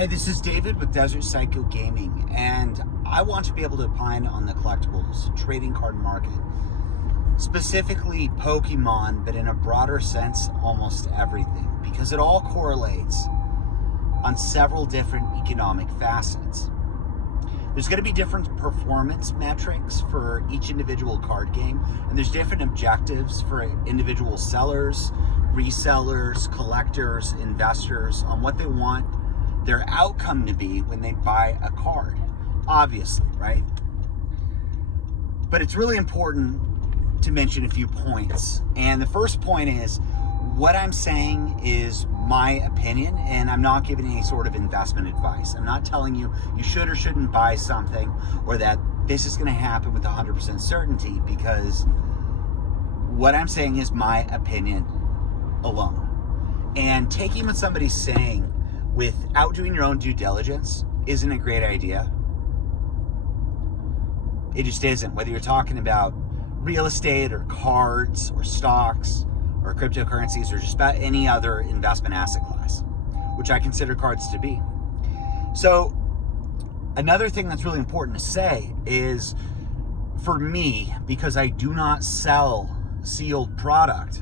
Hi, this is David with Desert Psycho Gaming, and I want to be able to opine on the collectibles trading card market, specifically Pokemon, but in a broader sense, almost everything, because it all correlates on several different economic facets. There's going to be different performance metrics for each individual card game, and there's different objectives for individual sellers, resellers, collectors, investors on what they want their outcome to be when they buy a card, obviously, right? But it's really important to mention a few points. And the first point is, what I'm saying is my opinion, and I'm not giving any sort of investment advice. I'm not telling you you should or shouldn't buy something, or that this is going to happen with 100% certainty, because what I'm saying is my opinion alone. And taking what somebody's saying without doing your own due diligence isn't a great idea. It just isn't. Whether you're talking about real estate or cards or stocks or cryptocurrencies or just about any other investment asset class, which I consider cards to be. So another thing that's really important to say is, for me, because I do not sell sealed product,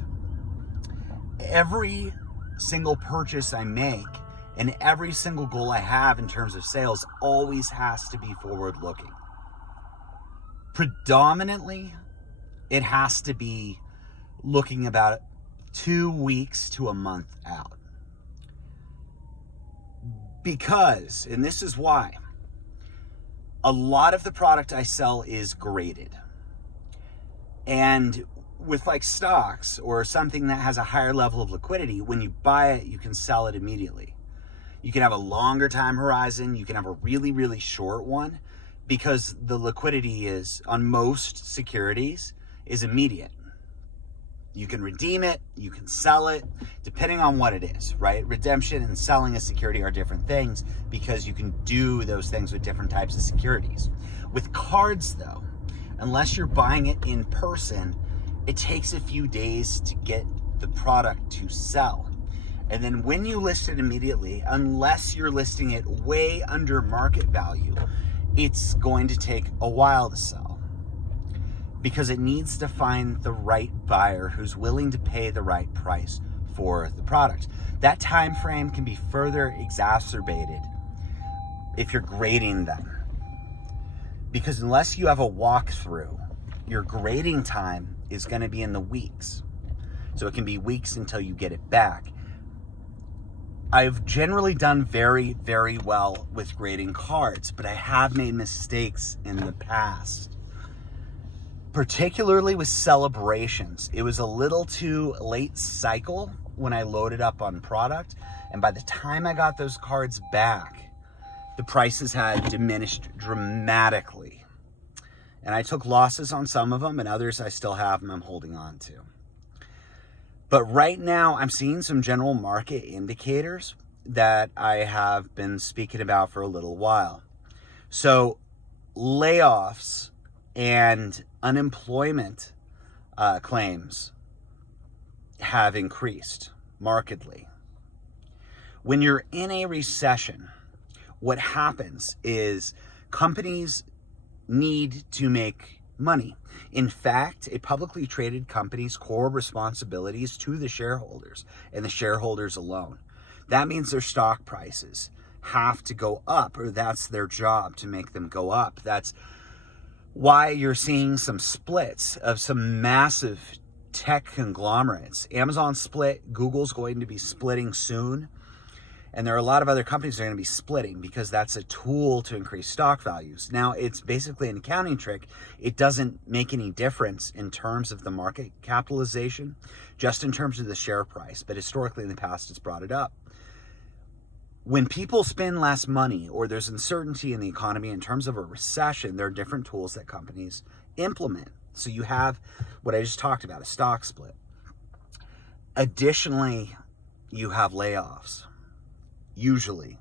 every single purchase I make and every single goal I have in terms of sales always has to be forward-looking. Predominantly, it has to be looking about 2 weeks to a month out. Because, and this is why, a lot of the product I sell is graded. And with like stocks or something that has a higher level of liquidity, when you buy it, you can sell it immediately. You can have a longer time horizon. You can have a really, really short one, because the liquidity is, on most securities, is immediate. You can redeem it, you can sell it, depending on what it is, right? Redemption and selling a security are different things, because you can do those things with different types of securities. With cards, though, unless you're buying it in person, it takes a few days to get the product to sell. And then when you list it immediately, unless you're listing it way under market value, it's going to take a while to sell, because it needs to find the right buyer who's willing to pay the right price for the product. That time frame can be further exacerbated if you're grading them, because unless you have a walkthrough, your grading time is going to be in the weeks. So it can be weeks until you get it back. I've generally done very, very well with grading cards, but I have made mistakes in the past, particularly with celebrations. It was a little too late cycle when I loaded up on product, and by the time I got those cards back, the prices had diminished dramatically. And I took losses on some of them, and others I still have and I'm holding on to. But right now, I'm seeing some general market indicators that I have been speaking about for a little while. So layoffs and unemployment claims have increased markedly. When you're in a recession, what happens is companies need to make money. In fact, a publicly traded company's core responsibility is to the shareholders, and the shareholders alone. That means their stock prices have to go up, or that's their job, to make them go up. That's why you're seeing some splits of some massive tech conglomerates. Amazon split, Google's going to be splitting soon. And there are a lot of other companies that are going to be splitting, because that's a tool to increase stock values. Now, it's basically an accounting trick. It doesn't make any difference in terms of the market capitalization, just in terms of the share price. But historically, in the past, it's brought it up. When people spend less money, or there's uncertainty in the economy in terms of a recession, there are different tools that companies implement. So you have what I just talked about, a stock split. Additionally, you have layoffs. Usually.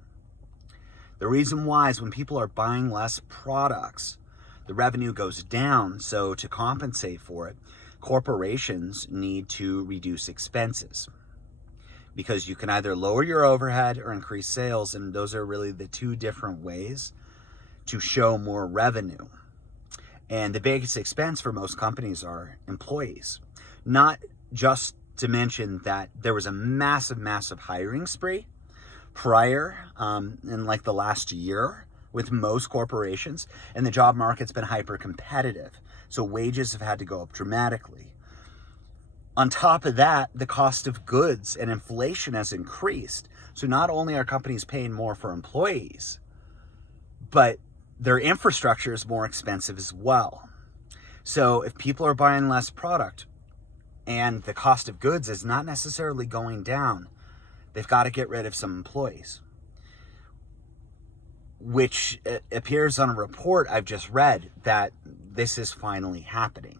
The reason why is when people are buying less products, the revenue goes down. So to compensate for it, corporations need to reduce expenses, because you can either lower your overhead or increase sales, and those are really the two different ways to show more revenue. And the biggest expense for most companies are employees. Not just to mention that there was a massive hiring spree prior in like the last year with most corporations, and the job market's been hyper competitive. So wages have had to go up dramatically. On top of that, the cost of goods and inflation has increased. So not only are companies paying more for employees, but their infrastructure is more expensive as well. So if people are buying less product and the cost of goods is not necessarily going down, they've got to get rid of some employees, which appears on a report I've just read that this is finally happening.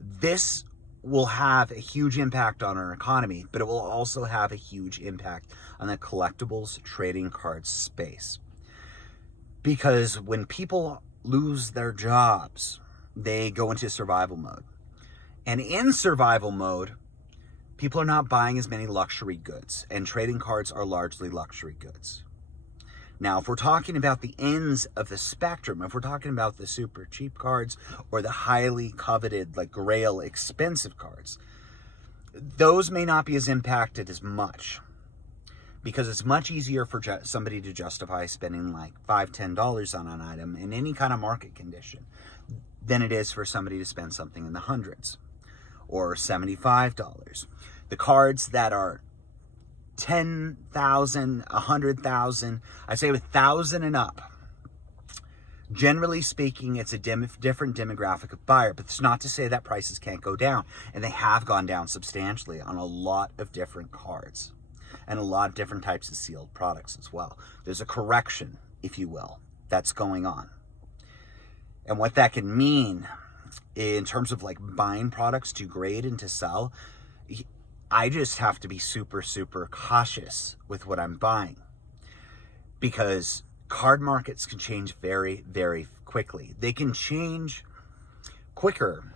This will have a huge impact on our economy, but it will also have a huge impact on the collectibles trading cards space. Because when people lose their jobs, they go into survival mode. And in survival mode, people are not buying as many luxury goods, and trading cards are largely luxury goods. Now, if we're talking about the ends of the spectrum, if we're talking about the super cheap cards or the highly coveted, like Grail, expensive cards, those may not be as impacted as much, because it's much easier for somebody to justify spending like $5, $10 on an item in any kind of market condition than it is for somebody to spend something in the hundreds or $75. The cards that are 10,000, 100,000, I say with 1,000 and up, generally speaking, it's a different demographic of buyer, but it's not to say that prices can't go down, and they have gone down substantially on a lot of different cards and a lot of different types of sealed products as well. There's a correction, if you will, that's going on. And what that can mean in terms of like buying products to grade and to sell, I just have to be super cautious with what I'm buying, because card markets can change very quickly. They can change quicker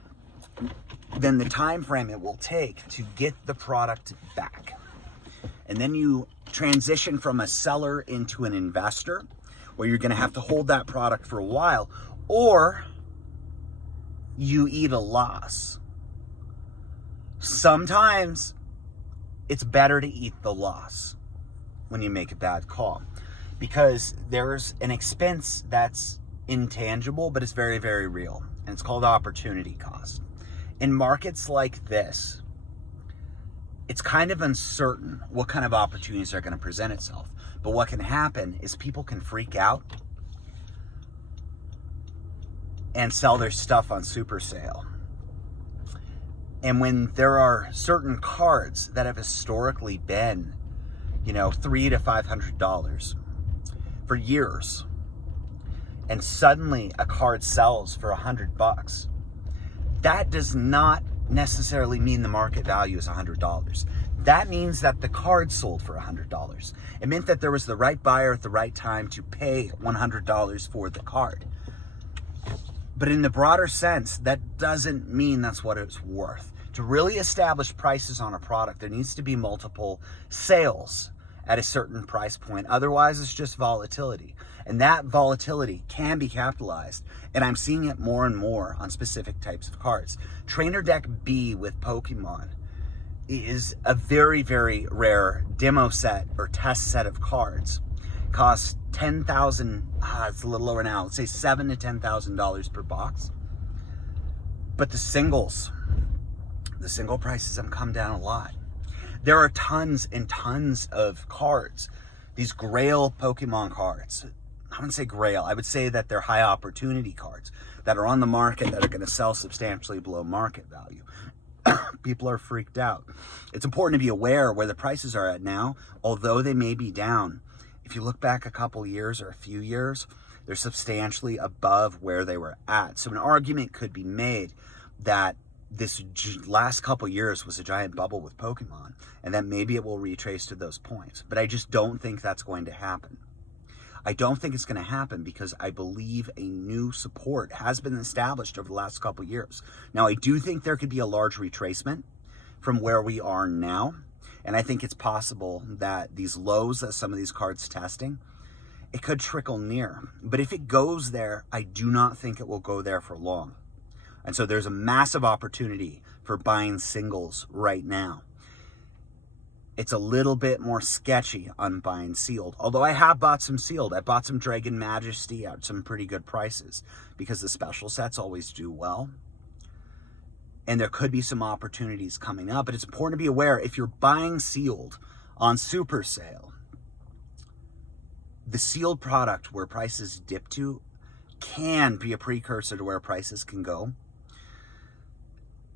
than the time frame it will take to get the product back. And then you transition from a seller into an investor, where you're going to have to hold that product for a while, or you eat a loss. Sometimes it's better to eat the loss when you make a bad call, because there's an expense that's intangible, but it's very real, and it's called opportunity cost. In markets like this, it's kind of uncertain what kind of opportunities are going to present itself. But what can happen is people can freak out and sell their stuff on super sale. And when there are certain cards that have historically been, $300 to $500 for years, and suddenly a card sells for $100, that does not necessarily mean the market value is $100. That means that the card sold for $100. It meant that there was the right buyer at the right time to pay $100 for the card. But in the broader sense, that doesn't mean that's what it's worth. To really establish prices on a product, there needs to be multiple sales at a certain price point. Otherwise, it's just volatility. And that volatility can be capitalized. And I'm seeing it more and more on specific types of cards. Trainer Deck B with Pokemon is a very rare demo set or test set of cards. It costs $10,000, it's a little lower now, let's say $7,000 to $10,000 per box. But the single prices have come down a lot. There are tons and tons of cards, these Grail Pokemon cards. I wouldn't say Grail, I would say that they're high opportunity cards that are on the market that are going to sell substantially below market value. People are freaked out. It's important to be aware where the prices are at now, although they may be down. If you look back a couple years or a few years, they're substantially above where they were at. So an argument could be made that this last couple years was a giant bubble with Pokemon, and that maybe it will retrace to those points. But I just don't think that's going to happen. I don't think it's going to happen because I believe a new support has been established over the last couple years. Now, I do think there could be a large retracement from where we are now, And I think it's possible that these lows that some of these cards testing, it could trickle near. But if it goes there, I do not think it will go there for long. And so there's a massive opportunity for buying singles right now. It's a little bit more sketchy on buying sealed. Although I have bought some sealed. I bought some Dragon Majesty at some pretty good prices because the special sets always do well. And there could be some opportunities coming up. But it's important to be aware, if you're buying sealed on super sale, the sealed product where prices dip to can be a precursor to where prices can go.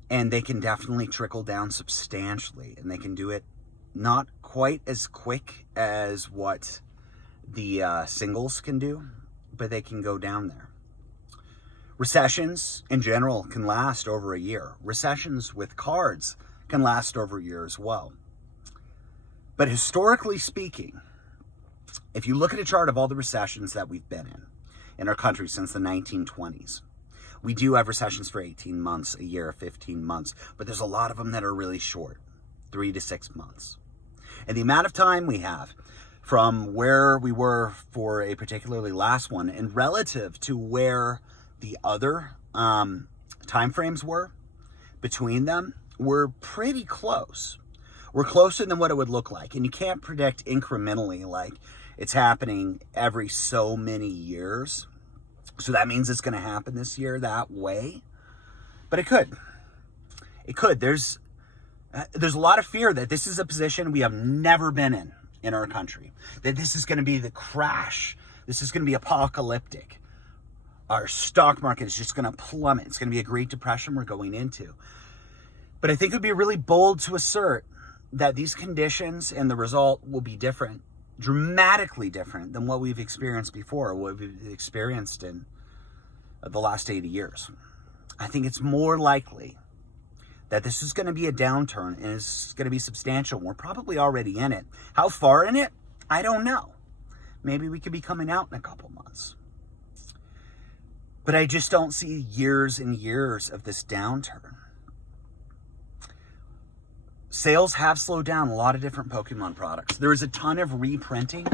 And they can definitely trickle down substantially. And they can do it not quite as quick as what the singles can do, but they can go down there. Recessions in general can last over a year. Recessions with cards can last over a year as well. But historically speaking, if you look at a chart of all the recessions that we've been in our country since the 1920s, we do have recessions for 18 months, a year, 15 months, but there's a lot of them that are really short, 3 to 6 months. And the amount of time we have from where we were for a particularly last one and relative to where the other time frames were between them, we're pretty close. We're closer than what it would look like. And you can't predict incrementally like it's happening every so many years. So that means it's going to happen this year that way. But it could. It could. There's a lot of fear that this is a position we have never been in our country. That this is going to be the crash. This is going to be apocalyptic. Our stock market is just going to plummet. It's going to be a Great Depression we're going into. But I think it would be really bold to assert that these conditions and the result will be different, dramatically different than what we've experienced before, what we've experienced in the last 80 years. I think it's more likely that this is going to be a downturn and it's going to be substantial. We're probably already in it. How far in it? I don't know. Maybe we could be coming out in a couple months. But I just don't see years and years of this downturn. Sales have slowed down a lot of different Pokemon products. There is a ton of reprinting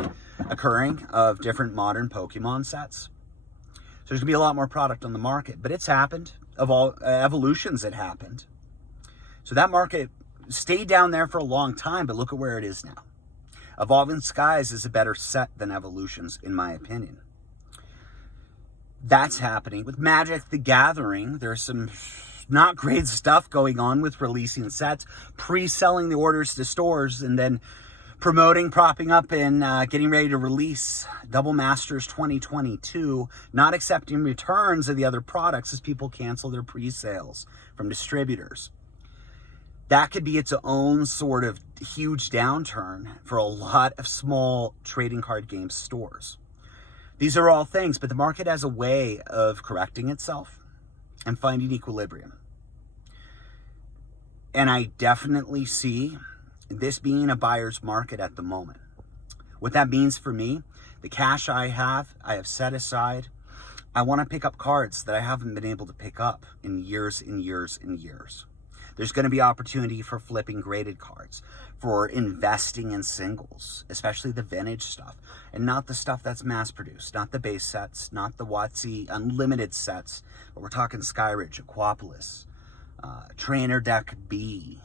occurring of different modern Pokemon sets. So there's going to be a lot more product on the market. But it's happened. Of all evolutions, it happened. So that market stayed down there for a long time, but look at where it is now. Evolving Skies is a better set than Evolutions, in my opinion. That's happening. With Magic the Gathering, there's some not great stuff going on with releasing sets, pre-selling the orders to stores, and then promoting, propping up, and getting ready to release Double Masters 2022, not accepting returns of the other products as people cancel their pre-sales from distributors. That could be its own sort of huge downturn for a lot of small trading card game stores. These are all things, but the market has a way of correcting itself and finding equilibrium. And I definitely see this being a buyer's market at the moment. What that means for me, the cash I have set aside. I want to pick up cards that I haven't been able to pick up in years and years and years. There's going to be opportunity for flipping graded cards, for investing in singles, especially the vintage stuff, and not the stuff that's mass-produced, not the base sets, not the WotC unlimited sets, but we're talking Skyridge, Aquapolis, Trainer Deck B,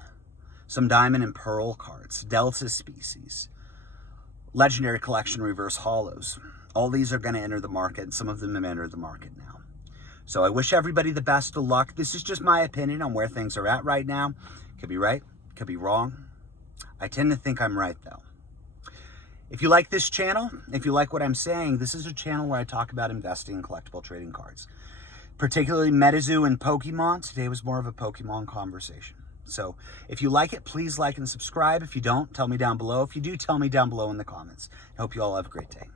some Diamond and Pearl cards, Delta Species, Legendary Collection Reverse Hollows. All these are going to enter the market, and some of them have entered the market now. So I wish everybody the best of luck. This is just my opinion on where things are at right now. Could be right, could be wrong. I tend to think I'm right, though. If you like this channel, if you like what I'm saying, this is a channel where I talk about investing in collectible trading cards, particularly Metazoo and Pokemon. Today was more of a Pokemon conversation. So if you like it, please like and subscribe. If you don't, tell me down below. If you do, tell me down below in the comments. I hope you all have a great day.